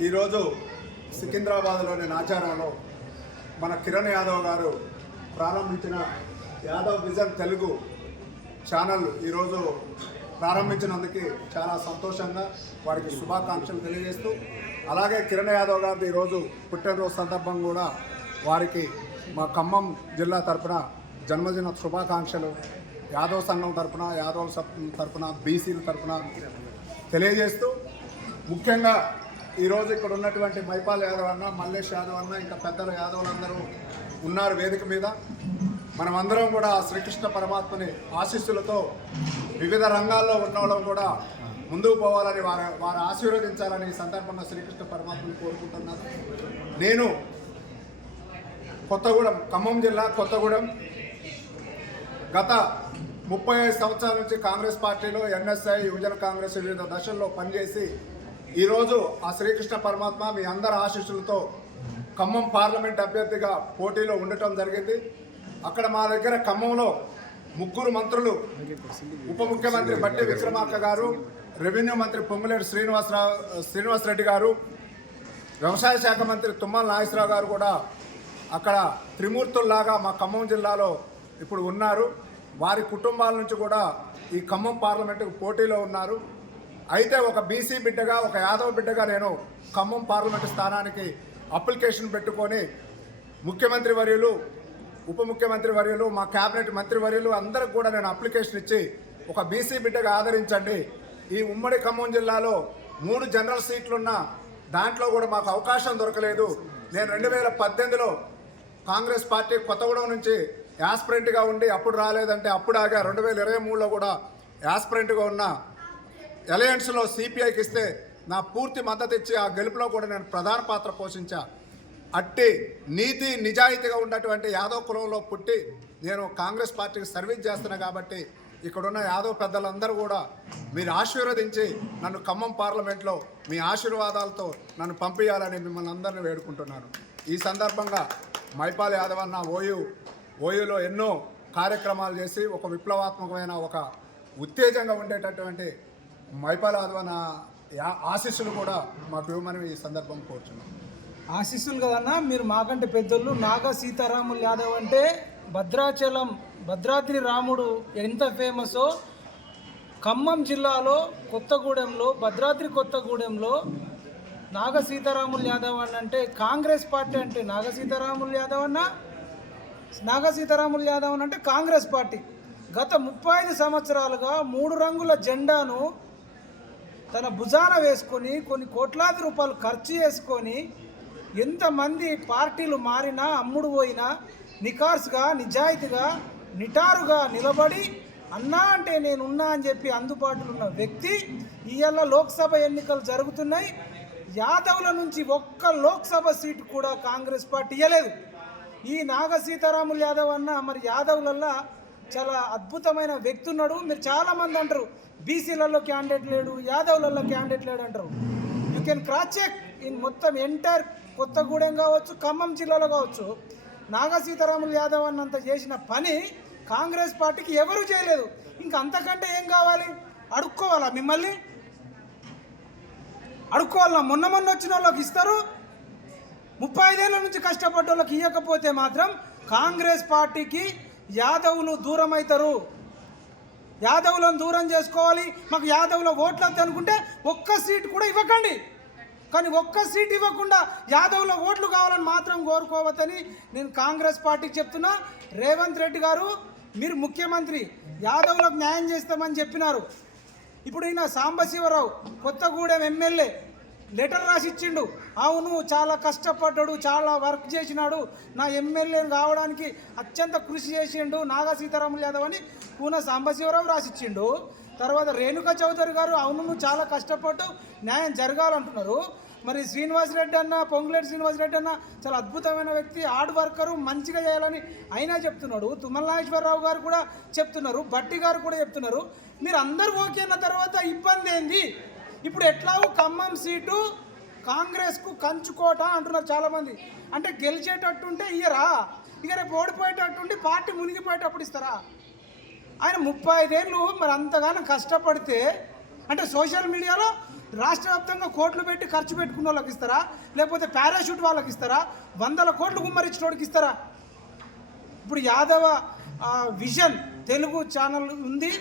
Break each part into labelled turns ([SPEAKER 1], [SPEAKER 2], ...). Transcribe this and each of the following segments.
[SPEAKER 1] ఈరోజు సికింద్రాబాద్లోని నాచారంలో మన కిరణ్ యాదవ్ గారు ప్రారంభించిన యాదవ్ విజన్ తెలుగు ఛానల్ ఈరోజు ప్రారంభించినందుకు చాలా సంతోషంగా వారికి శుభాకాంక్షలు తెలియజేస్తూ అలాగే కిరణ్ యాదవ్ గారిది ఈరోజు పుట్టినరోజు సందర్భం కూడా వారికి మా ఖమ్మం జిల్లా తరపున జన్మదిన శుభాకాంక్షలు యాదవ్ సంఘం తరపున యాదవ్ తరఫున బీసీల తరపున తెలియజేస్తూ ముఖ్యంగా ఈరోజు ఇక్కడ ఉన్నటువంటి మైపాల్ యాదవ్ అన్న మల్లేష్ యాదవ్ అన్న ఇంకా పెద్దల యాదవులందరూ ఉన్నారు వేదిక మీద. మనమందరం కూడా శ్రీకృష్ణ పరమాత్మని ఆశీస్సులతో వివిధ రంగాల్లో ఉన్నవాళ్ళం కూడా ముందుకు పోవాలని వారు వారు ఆశీర్వదించాలని ఈ సందర్భంగా శ్రీకృష్ణ పరమాత్మని కోరుకుంటున్నాను. నేను కొత్తగూడెం ఖమ్మం జిల్లా కొత్తగూడెం గత ముప్పై ఐదు సంవత్సరాల నుంచి కాంగ్రెస్ పార్టీలో ఎన్ఎస్ఐ యువజన కాంగ్రెస్ వివిధ దశల్లో పనిచేసి ఈరోజు ఆ శ్రీకృష్ణ పరమాత్మ మీ అందరి ఆశీస్సులతో ఖమ్మం పార్లమెంట్ అభ్యర్థిగా పోటీలో ఉండటం జరిగింది. అక్కడ మా దగ్గర ఖమ్మంలో ముగ్గురు మంత్రులు ఉప ముఖ్యమంత్రి బట్టి విక్రమార్క గారు రెవెన్యూ మంత్రి పొంగులేటి శ్రీనివాసరావు శ్రీనివాసరెడ్డి గారు వ్యవసాయ శాఖ మంత్రి తుమ్మల నాగేశ్వరరావు గారు కూడా అక్కడ త్రిమూర్తుల్లాగా మా ఖమ్మం జిల్లాలో ఇప్పుడు ఉన్నారు. వారి కుటుంబాల నుంచి కూడా ఈ ఖమ్మం పార్లమెంటుకు పోటీలో ఉన్నారు. అయితే ఒక బీసీ బిడ్డగా ఒక యాదవ్ బిడ్డగా నేను ఖమ్మం పార్లమెంటు స్థానానికి అప్లికేషన్ పెట్టుకొని ముఖ్యమంత్రి వర్యులు ఉప ముఖ్యమంత్రి వర్యులు మా కేబినెట్ మంత్రి వర్యులు అందరికి కూడా నేను అప్లికేషన్ ఇచ్చి ఒక బీసీ బిడ్డగా ఆదరించండి. ఈ ఉమ్మడి ఖమ్మం జిల్లాలో మూడు జనరల్ సీట్లున్న దాంట్లో కూడా మాకు అవకాశం దొరకలేదు. నేను రెండు వేల పద్దెనిమిదిలో కాంగ్రెస్ పార్టీ కొత్తగూడెం నుంచి యాస్పిరెంట్గా ఉండి అప్పుడు రాలేదంటే అప్పుడు ఆగా రెండు వేల ఇరవై మూడులో కూడా యాస్పిరెంట్గా ఉన్న అలయన్స్లో సిపిఐకి ఇస్తే నా పూర్తి మద్దతు ఇచ్చి ఆ గెలుపులో కూడా నేను ప్రధాన పాత్ర పోషించా. అట్టి నీతి నిజాయితీగా ఉన్నటువంటి యాదవ్ కులంలో పుట్టి నేను కాంగ్రెస్ పార్టీకి సర్వీస్ చేస్తున్నా కాబట్టి ఇక్కడున్న యాదవ్ పెద్దలందరూ కూడా మీరు ఆశీర్వదించి నన్ను ఖమ్మం పార్లమెంట్లో మీ ఆశీర్వాదాలతో నన్ను పంపించాలని మిమ్మల్ని అందరినీ వేడుకుంటున్నాను. ఈ సందర్భంగా మైపాల్ యాదవ్ అన్న ఓయూ ఓయూలో ఎన్నో కార్యక్రమాలు చేసి ఒక విప్లవాత్మకమైన ఒక ఉత్తేజంగా ఉండేటటువంటి మైపాల్ యాదవ్ యా- ఆశీస్సులు కూడా మాకు ఇవ్వమని ఈ సందర్భం కోరుచున్నాం.
[SPEAKER 2] ఆశీస్సులు కదన్నా మీరు మాకంటే పెద్దోళ్ళు. నాగ సీతారాములు యాదవ్ అంటే భద్రాచలం భద్రాద్రి రాముడు ఎంత ఫేమసో ఖమ్మం జిల్లాలో కొత్తగూడెంలో భద్రాద్రి కొత్తగూడెంలో నాగ సీతారాములు యాదవ్ అని అంటే కాంగ్రెస్ పార్టీ అంటే నాగ సీతారాములు యాదవ్ అన్న నాగ సీతారాములు యాదవ్ అని అంటే కాంగ్రెస్ పార్టీ. గత ముప్పై ఐదు సంవత్సరాలుగా మూడు రంగుల జెండాను తన భుజాన వేసుకొని కొన్ని కోట్లాది రూపాయలు ఖర్చు చేసుకొని ఎంతమంది పార్టీలు మారినా అమ్ముడు పోయినా నికార్స్గా నిజాయితీగా నిటారుగా నిలబడి అన్నా అంటే నేనున్నా అని చెప్పి అందుబాటులో ఉన్న వ్యక్తి ఇవాళ లోక్సభ ఎన్నికలు జరుగుతున్నాయి. యాదవ్ల నుంచి ఒక్క లోక్సభ సీటు కూడా కాంగ్రెస్ పార్టీ ఇవ్వలేదు ఈ నాగ సీతారాములు యాదవ్ అన్న మరి యాదవ్లల్లా చాలా అద్భుతమైన వ్యక్తి ఉన్నాడు. మీరు చాలామంది అంటారు బీసీలలో క్యాండిడేట్ లేడు యాదవ్లలో క్యాండిడేట్ లేడు అంటారు. You can cross check in మొత్తం ఎంటైర్ కొత్తగూడెం కావచ్చు ఖమ్మం జిల్లాలో కావచ్చు. నాగ సీతారాములు యాదవ్ అన్నంత చేసిన పని కాంగ్రెస్ పార్టీకి ఎవరు చేయలేదు. ఇంకా అంతకంటే ఏం కావాలి? అడుక్కోవాలా మిమ్మల్ని? అడుక్కోవాలా? మొన్న మొన్న వచ్చిన వాళ్ళకి ఇస్తారు. ముప్పై ఐదేళ్ళ నుంచి కష్టపడ్డ వాళ్ళకి ఇవ్వకపోతే మాత్రం కాంగ్రెస్ పార్టీకి యాదవులు దూరం అవుతారు యాదవులను దూరం చేసుకోవాలి. మాకు యాదవుల ఓట్లు వద్దు అనుకుంటే ఒక్క సీటు కూడా ఇవ్వకండి. కానీ ఒక్క సీట్ ఇవ్వకుండా యాదవుల ఓట్లు కావాలని మాత్రం కోరుకోవద్దని నేను కాంగ్రెస్ పార్టీకి చెప్తున్నా. రేవంత్ రెడ్డి గారు మీరు ముఖ్యమంత్రి యాదవులకు న్యాయం చేస్తామని చెప్పినారు. ఇప్పుడు ఈయన సాంబశివరావు కొత్తగూడెం ఎమ్మెల్యే లెటర్ రాసి ఇచ్చిండు అవును చాలా కష్టపడ్డాడు చాలా వర్క్ చేసినాడు. నా ఎమ్మెల్యేను కావడానికి అత్యంత కృషి చేసిండు నాగా సీతారాములు యాదవ్ అని పూన సాంబశివరావు రాసిచ్చిండు. తర్వాత రేణుకా చౌదరి గారు అవును నువ్వు చాలా కష్టపడ్డు న్యాయం జరగాలంటున్నారు. మరి శ్రీనివాస్ రెడ్డి అన్న పొంగులేటి శ్రీనివాస్ రెడ్డి అన్న చాలా అద్భుతమైన వ్యక్తి హార్డ్ వర్కరు మంచిగా చేయాలని అయినా చెప్తున్నాడు. తుమ్మల నాగేశ్వరరావు గారు కూడా చెప్తున్నారు భట్టి గారు కూడా చెప్తున్నారు. మీరు అందరూ ఓకే అన్న తర్వాత ఇబ్బంది ఏంది? ఇప్పుడు ఎట్లాగో ఖమ్మం సీటు కాంగ్రెస్కు కంచుకోట అంటున్నారు చాలామంది. అంటే గెలిచేటట్టుంటే ఇయ్యరా? ఇక రేపు ఓడిపోయేటట్టుండి పార్టీ మునిగిపోయేటప్పుడు ఇస్తారా? ఆయన ముప్పై ఐదేళ్ళు మరి అంతగానో కష్టపడితే అంటే సోషల్ మీడియాలో రాష్ట్ర వ్యాప్తంగా కోట్లు పెట్టి ఖర్చు పెట్టుకున్న వాళ్ళకి ఇస్తారా? లేకపోతే పారాషూట్ వాళ్ళకి ఇస్తారా? వందల కోట్లు గుమ్మరించినోడికి ఇస్తారా? ఇప్పుడు యాదవ విజన్ తెలుగు ఛానల్ ఉంది.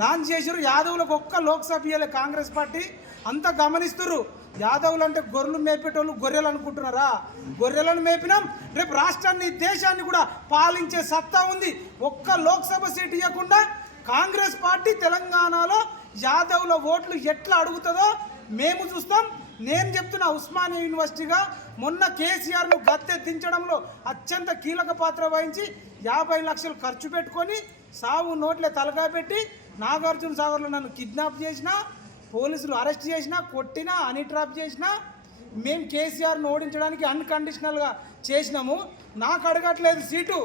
[SPEAKER 2] లాంచ్ చేసారు యాదవులకు ఒక్క లోక్సభ కాంగ్రెస్ పార్టీ. అంతా గమనిస్తురు యాదవులు అంటే గొర్రెలు మేపేటోళ్ళు గొర్రెలు అనుకుంటున్నారా? గొర్రెలను మేపినాం రేపు రాష్ట్రాన్ని దేశాన్ని కూడా పాలించే సత్తా ఉంది. ఒక్క లోక్సభ సీట్ ఇవ్వకుండా కాంగ్రెస్ పార్టీ తెలంగాణలో యాదవుల ఓట్లు ఎట్లా అడుగుతుందో మేము చూస్తాం. నేను చెప్తున్న ఉస్మానియా యూనివర్సిటీగా మొన్న కేసీఆర్ను గద్దె అత్యంత కీలక పాత్ర వహించి యాభై లక్షలు ఖర్చు పెట్టుకొని సాగు నోట్లే తలగా పెట్టి నాగార్జున సాగర్లో నన్ను కిడ్నాప్ చేసినా పోలీసులు అరెస్ట్ చేసినా కొట్టినా అని ట్రాప్ చేసినా మేము కేసీఆర్ను ఓడించడానికి అన్కండిషనల్గా చేసినాము. నాకు అడగట్లేదు సీటు.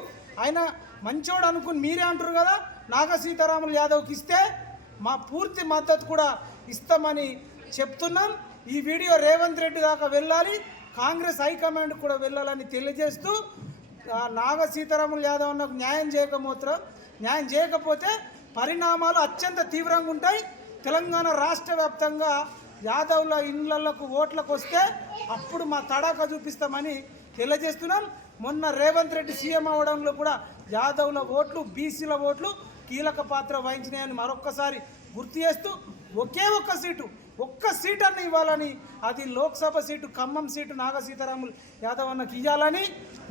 [SPEAKER 2] ఆయన మంచోడు అనుకుని మీరే అంటారు కదా నాగ సీతారాములు యాదవ్కి ఇస్తే మా పూర్తి మద్దతు కూడా ఇస్తామని చెప్తున్నాం. ఈ వీడియో రేవంత్ రెడ్డి దాకా వెళ్ళాలి. కాంగ్రెస్ హైకమాండ్ కూడా వెళ్ళాలని తెలియజేస్తూ నాగ సీతారాములు యాదవ్ నాకు న్యాయం చేయకపోతే న్యాయం చేయకపోతే పరిణామాలు అత్యంత తీవ్రంగా ఉంటాయి. తెలంగాణ రాష్ట్ర వ్యాప్తంగా యాదవ్ల ఇళ్ళకు ఓట్లకు వస్తే అప్పుడు మా తడాక చూపిస్తామని తెలియజేస్తున్నాం. మొన్న రేవంత్ రెడ్డి సీఎం అవడంలో కూడా యాదవ్ల ఓట్లు బీసీల ఓట్లు కీలక పాత్ర వహించినాయని మరొక్కసారి గుర్తు చేస్తూ ఒకే ఒక్క సీటు ఒక్క సీట్ అన్న ఇవ్వాలని అది లోక్సభ సీటు ఖమ్మం సీటు నాగ సీతారాములు యాదవ్ అన్నకి ఇవ్వాలని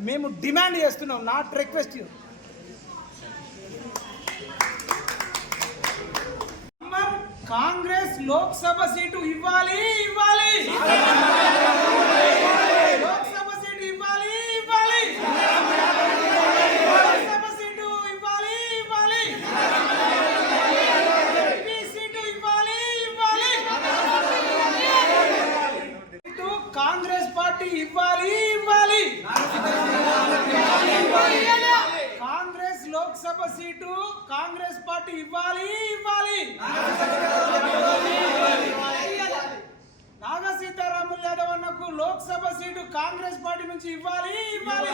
[SPEAKER 2] మేము డిమాండ్ చేస్తున్నాం. Not request you Khammam Congress Lok Sabha seat ఇవ్వాలి ఇవ్వాలి లోక్సభ సీటు ఇవ్వాలి ఇవ్వాలి లోక్సభ సీటు ఇవ్వాలి ఇవ్వాలి ఎంపీ సీటు ఇవ్వాలి ఇవ్వాలి సీటు కాంగ్రెస్ పార్టీ ఇవ్వాలి ఇవ్వాలి కాంగ్రెస్ లోక్సభ సీటు కాంగ్రెస్ పార్టీ ఇవ్వాలి ఇవ్వాలి. నాగ సీతారాములు యాదవ్ అన్నకు లోక్సభ సీటు కాంగ్రెస్ పార్టీ నుంచి ఇవ్వాలి ఇవ్వాలి.